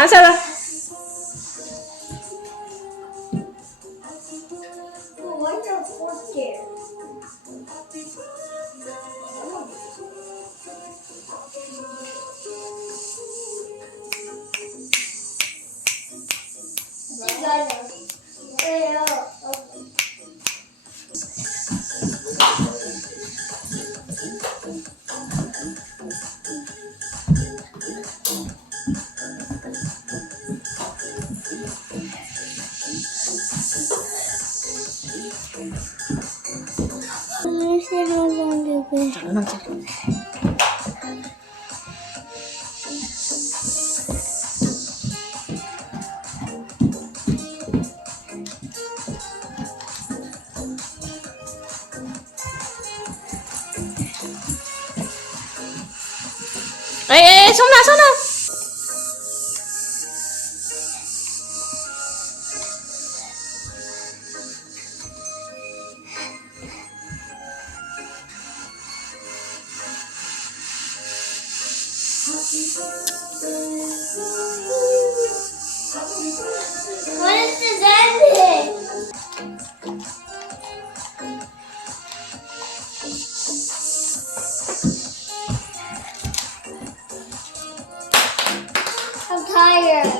Answer lah. Why is there a fork there? Let me see how long it is. Xuống nào, xuống nào. What is this ending? I'm tired.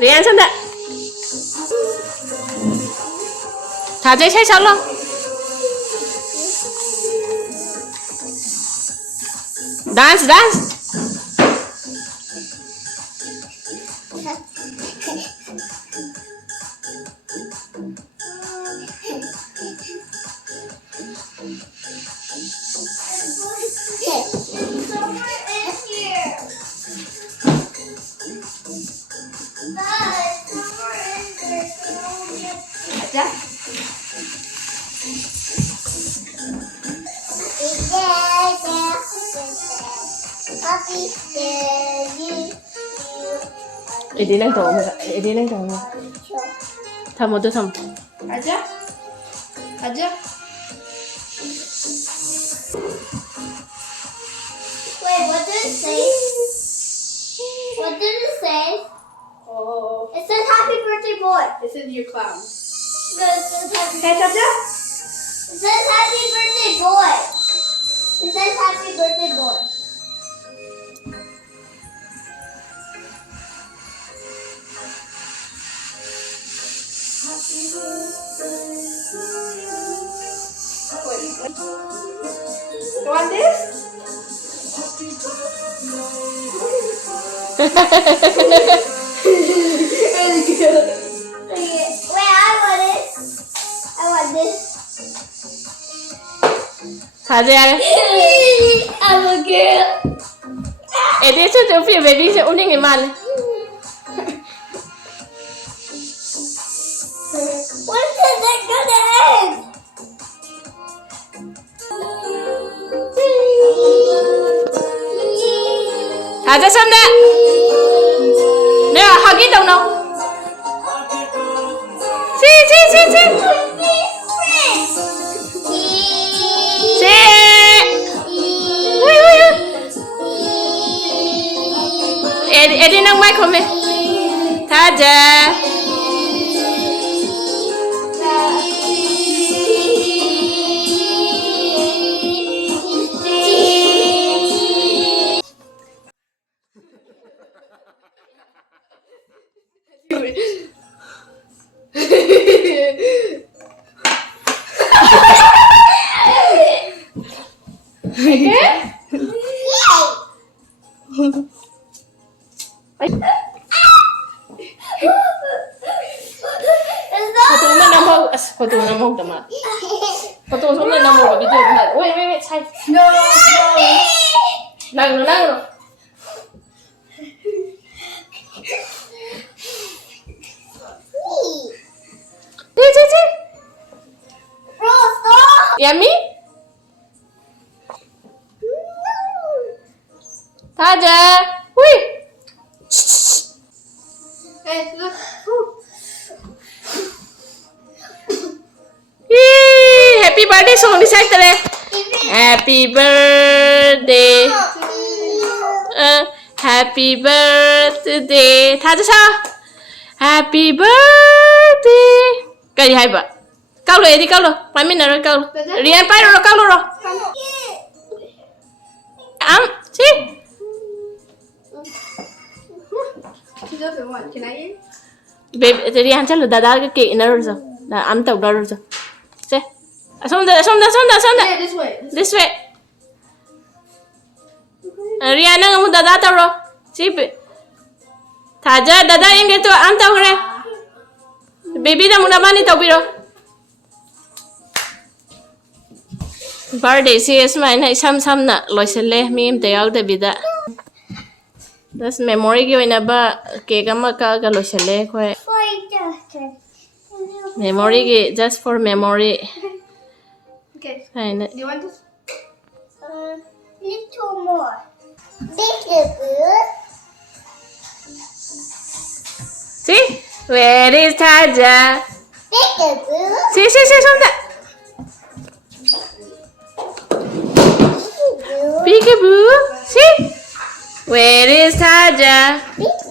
Đi ăn xong đã. Thả dây xe xong luôn. Dance, dance. Đi lên tổ mình, đi lên tổ mình. Thầm một tôi thầm. Thaja? Thaja? Wait, what did it say? What did it say? Oh, It says happy birthday boy. it's in your clown. No, it says happy Hey, Thaja? It says happy birthday boy. It says happy birthday boy. You want this? Wait, I want it. I want this. Thả dây ăn. I'm a girl. Đi xuống chỗ phía baby sẽ uống ngày mai. What is that gonna end? Thả dây xong đã. Đây là hug ít đâu nào. Xí. Eddie nang mic kami. Thaja. Photo na mo tama. Photo so na mo video na. Wait, sai. No. Lang no. Chi. Bro, stop. Yummy? Thaja. Hey, look. Food. Yay! Happy birthday song decide today. Happy birthday. Happy birthday. Thaja sao? Happy birthday. Cái gì hay vậy? Câu rồi đi câu rồi. Phải mình nào rồi câu. Rian phải rồi câu rồi. Sí. She doesn't want. Can I eat? Baby, Rian chắc là đã cái kệ nó rồi. Là ăn tàu đó rồi. See. Xuống đây. Yeah, this way. This way. Rian ang mo dada tao rồi. See. Thaja dada yung gito ăn tàu rồi. Baby na muna ba ni tao biro? Birthday si Ismail na isam-sam na loiselle mi im tayaw da bida. Das memory gi oina ba cake ama ka loiselle ko memory gi just for memory. Okay. Fine. Do you want this? Little more. Bigger bird. See? Where is Thaja? Bigger bird. See, something. Peekaboo. See? Where is Thaja? Bigger